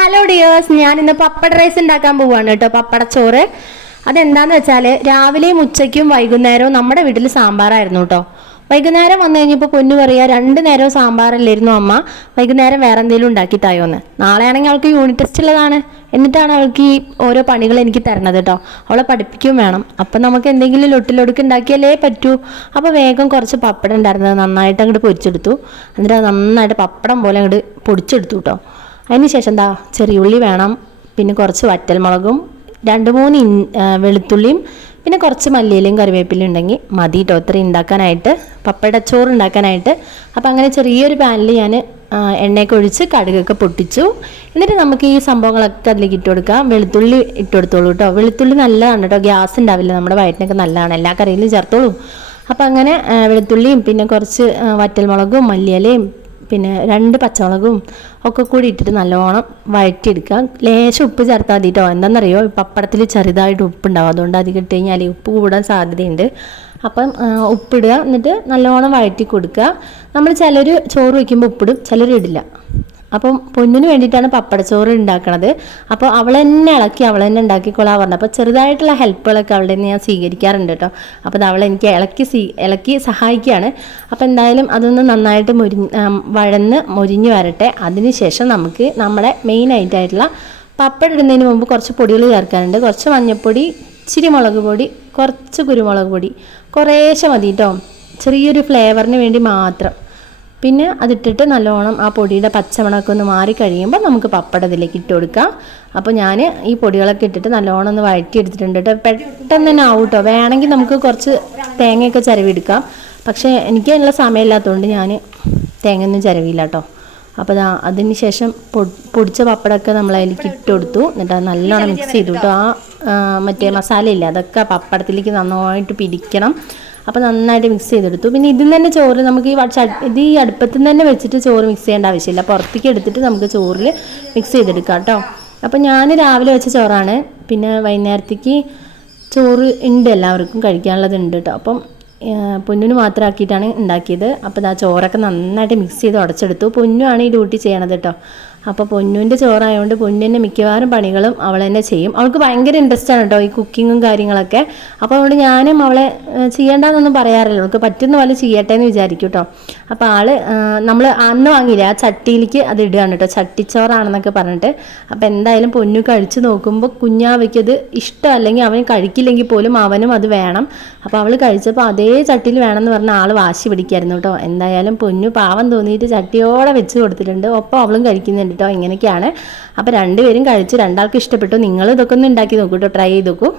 Hello dears ഞാൻ ഇന്ന് പപ്പട rice ഉണ്ടാക്കാൻ പോവാണ് കേട്ടോ പപ്പടച്ചോറ്. അതെന്താന്ന് വെച്ചാൽ രാവിലെയും ഉച്ചയ്ക്കും വൈകുന്നേരവും നമ്മുടെ വീട്ടിൽ സാമ്പാറായിരുന്നു കേട്ടോ. വൈകുന്നേരം വന്നു കഴിഞ്ഞപ്പോൾ പൊന്നു പറയുക രണ്ട് നേരവും സാമ്പാറല്ലായിരുന്നു അമ്മ വൈകുന്നേരം വേറെ എന്തെങ്കിലും ഉണ്ടാക്കി തായോന്ന് നാളെ ആണെങ്കിൽ അവൾക്ക് യൂണിറ്റ് ടെസ്റ്റ് ഉള്ളതാണ്. എന്നിട്ടാണ് അവൾക്ക് ഈ ഓരോ പണികൾ എനിക്ക് തരണത് കേട്ടോ. അവളെ പഠിപ്പിക്കുകയും വേണം. അപ്പം നമുക്ക് എന്തെങ്കിലും ലൊട്ടിലൊടുക്ക് ഉണ്ടാക്കിയാലേ പറ്റൂ. അപ്പോൾ വേഗം കുറച്ച് പപ്പടം ഉണ്ടായിരുന്നത് നന്നായിട്ട് അങ്ങോട്ട് പൊരിച്ചെടുത്തു. എന്നിട്ട് അത് നന്നായിട്ട് പപ്പടം പോലെ അങ്ങോട്ട് പൊടിച്ചെടുത്തു കേട്ടോ. അതിന് ശേഷം എന്താ ചെറിയുള്ളി വേണം പിന്നെ കുറച്ച് വറ്റൽമുളകും രണ്ട് മൂന്ന് ഇൻ വെളുത്തുള്ളിയും പിന്നെ കുറച്ച് മല്ലിയിലയും കറിവേപ്പിലും ഉണ്ടെങ്കിൽ മതി കേട്ടോ ഇത്രയും ഉണ്ടാക്കാനായിട്ട് പപ്പടച്ചോറ് ഉണ്ടാക്കാനായിട്ട്. അപ്പോൾ അങ്ങനെ ചെറിയൊരു പാനിൽ ഞാൻ എണ്ണയൊക്കെ ഒഴിച്ച് കടുകൊക്കെ പൊട്ടിച്ചു. എന്നിട്ട് നമുക്ക് ഈ സംഭവങ്ങളൊക്കെ അതിലേക്ക് ഇട്ട് കൊടുക്കാം. വെളുത്തുള്ളി ഇട്ട് കൊടുത്തോളൂ കേട്ടോ വെളുത്തുള്ളി നല്ലതാണ് കേട്ടോ ഗ്യാസ് ഉണ്ടാവില്ല. നമ്മുടെ വയറ്റിനൊക്കെ നല്ലതാണ്. എല്ലാ കറിയിലും ചേർത്തോളൂ. അപ്പോൾ അങ്ങനെ വെളുത്തുള്ളിയും പിന്നെ കുറച്ച് വറ്റൽമുളകും മല്ലിയിലയും പിന്നെ രണ്ട് പച്ചമുളകും ഒക്കെ കൂടി ഇട്ടിട്ട് നല്ലോണം വഴറ്റിയെടുക്കുക. ലേശം ഉപ്പ് ചേർത്താൽ മതി കേട്ടോ എന്താണെന്നറിയോ പപ്പടത്തിൽ ചെറുതായിട്ട് ഉപ്പുണ്ടാവും. അതുകൊണ്ട് അധികം ഇട്ട് കഴിഞ്ഞാൽ ഉപ്പ് കൂടാൻ സാധ്യതയുണ്ട്. അപ്പം ഉപ്പിടുക. എന്നിട്ട് നല്ലോണം വഴറ്റി കൊടുക്കുക. നമ്മൾ ചിലർ ചോറ് വയ്ക്കുമ്പോൾ ഉപ്പിടും ചിലർ ഇടില്ല. അപ്പം പൊന്നിന് വേണ്ടിയിട്ടാണ് പപ്പടച്ചോറ് ഉണ്ടാക്കണത്. അപ്പോൾ അവൾ തന്നെ ഇളക്കി അവൾ തന്നെ ഉണ്ടാക്കിക്കൊള്ളാൻ പറഞ്ഞു. അപ്പോൾ ചെറുതായിട്ടുള്ള ഹെൽപ്പുകളൊക്കെ അവളുടെ നിന്ന് ഞാൻ സ്വീകരിക്കാറുണ്ട് കേട്ടോ. അപ്പോൾ അവൾ എനിക്ക് ഇളക്കി സ്വീ ഇളക്കി സഹായിക്കുകയാണ്. അപ്പോൾ എന്തായാലും അതൊന്ന് നന്നായിട്ട് മുരി വഴന്ന് മുരിഞ്ഞ് വരട്ടെ. അതിനുശേഷം നമുക്ക് നമ്മുടെ മെയിൻ ആയിട്ടായിട്ടുള്ള പപ്പടം ഇടുന്നതിന് മുമ്പ് കുറച്ച് പൊടികൾ ചേർക്കാനുണ്ട്. കുറച്ച് മഞ്ഞൾപ്പൊടി ഇച്ചിരി മുളക് പൊടി കുറച്ച് കുരുമുളക് പൊടി. കുറേശ്ശെ മതി കേട്ടോ. ചെറിയൊരു ഫ്ലേവറിന് വേണ്ടി മാത്രം. പിന്നെ അതിട്ടിട്ട് നല്ലോണം ആ പൊടിയുടെ പച്ചമണമൊക്കെ ഒന്ന് മാറി കഴിയുമ്പോൾ നമുക്ക് പപ്പടം ഇതിലേക്ക് ഇട്ട് കൊടുക്കാം. അപ്പോൾ ഞാൻ ഈ പൊടികളൊക്കെ ഇട്ടിട്ട് നല്ലോണം ഒന്ന് വഴറ്റി എടുത്തിട്ടുണ്ട് കേട്ടോ. പെട്ടെന്ന് തന്നെ ആവും കേട്ടോ. വേണമെങ്കിൽ നമുക്ക് കുറച്ച് തേങ്ങയൊക്കെ ചിരവിയെടുക്കാം. പക്ഷേ എനിക്ക് അതിനുള്ള സമയമില്ലാത്തതുകൊണ്ട് ഞാൻ തേങ്ങ ഒന്നും ചിരവിയില്ല കേട്ടോ. അപ്പോൾ ഇതാ അതിന് ശേഷം പൊടിച്ച പപ്പടമൊക്കെ നമ്മൾ അതിലേക്ക് ഇട്ട് കൊടുത്തു. എന്നിട്ട് അത് നല്ലോണം മിക്സ് ചെയ്തു കേട്ടോ. ആ, മറ്റേ മസാലയില്ല അതൊക്കെ പപ്പടത്തിലേക്ക് നന്നായിട്ട് പിടിക്കണം. അപ്പോൾ നന്നായിട്ട് മിക്സ് ചെയ്തെടുത്തു. പിന്നെ ഇതിൽ തന്നെ ചോറ് നമുക്ക് ഈ ഇത് ഈ അടുപ്പത്തിൽ തന്നെ വെച്ചിട്ട് ചോറ് മിക്സ് ചെയ്യേണ്ട ആവശ്യമില്ല. പുറത്തേക്ക് എടുത്തിട്ട് നമുക്ക് ചോറിൽ മിക്സ് ചെയ്തെടുക്കാം കേട്ടോ. അപ്പോൾ ഞാൻ രാവിലെ വെച്ച ചോറാണ്. പിന്നെ വൈകുന്നേരത്തേക്ക് ചോറ് ഉണ്ട് എല്ലാവർക്കും കഴിക്കാനുള്ളത് ഉണ്ട് കേട്ടോ. അപ്പം പൊന്നിന് മാത്രമാക്കിയിട്ടാണ് ഉണ്ടാക്കിയത്. അപ്പോൾ ആ ചോറൊക്കെ നന്നായിട്ട് മിക്സ് ചെയ്ത് ഉടച്ചെടുത്തു. പൊന്നുമാണ് ഈ ഡ്യൂട്ടി ചെയ്യണത് കേട്ടോ. അപ്പോൾ പൊന്നുവിന്റെ ചോറായതുകൊണ്ട് പൊന്നിന്റെ മിക്കവാറും പണികളും അവൾ തന്നെ ചെയ്യും. അവൾക്ക് ഭയങ്കര ഇൻട്രസ്റ്റ് ആണ് കേട്ടോ ഈ കുക്കിങ്ങും കാര്യങ്ങളൊക്കെ. അപ്പോൾ അതുകൊണ്ട് ഞാനും അവളെ ചെയ്യേണ്ടെന്നൊന്നും പറയാറില്ല. അവൾക്ക് പറ്റുന്ന പോലെ ചെയ്യട്ടെ എന്ന് വിചാരിക്കും കേട്ടോ അപ്പോൾ ആൾ നമ്മൾ അന്ന് വാങ്ങിയില്ല ആ ചട്ടിയിലേക്ക് അത് ഇടുകയാണ് കേട്ടോ ചട്ടിച്ചോറാണെന്നൊക്കെ പറഞ്ഞിട്ട്. അപ്പോൾ എന്തായാലും പൊന്നു കഴിച്ചു നോക്കുമ്പോൾ കുഞ്ഞാവയ്ക്ക് അത് ഇഷ്ടം അല്ലെങ്കിൽ അവൻ കഴിക്കില്ലെങ്കിൽ പോലും അവനും അത് വേണം. അപ്പോൾ അവൾ കഴിച്ചപ്പോൾ അതേ ചട്ടിയിൽ വേണമെന്ന് പറഞ്ഞ ആൾ വാശി പിടിക്കായിരുന്നു കേട്ടോ എന്തായാലും പൊന്നു പാവം തോന്നിയിട്ട് ചട്ടിയോടെ വെച്ച് കൊടുത്തിട്ടുണ്ട്. ഒപ്പം അവളും കഴിക്കുന്നുണ്ട്. കേട്ടോ ഇങ്ങനെയൊക്കെയാണ്. അപ്പോൾ രണ്ടുപേരും കഴിച്ച് രണ്ടാൾക്ക് ഇഷ്ടപ്പെട്ടു. നിങ്ങൾ ഇതൊക്കെ ഒന്ന് ഉണ്ടാക്കി നോക്കൂ കേട്ടോ. ട്രൈ ചെയ്ത് നോക്കൂ.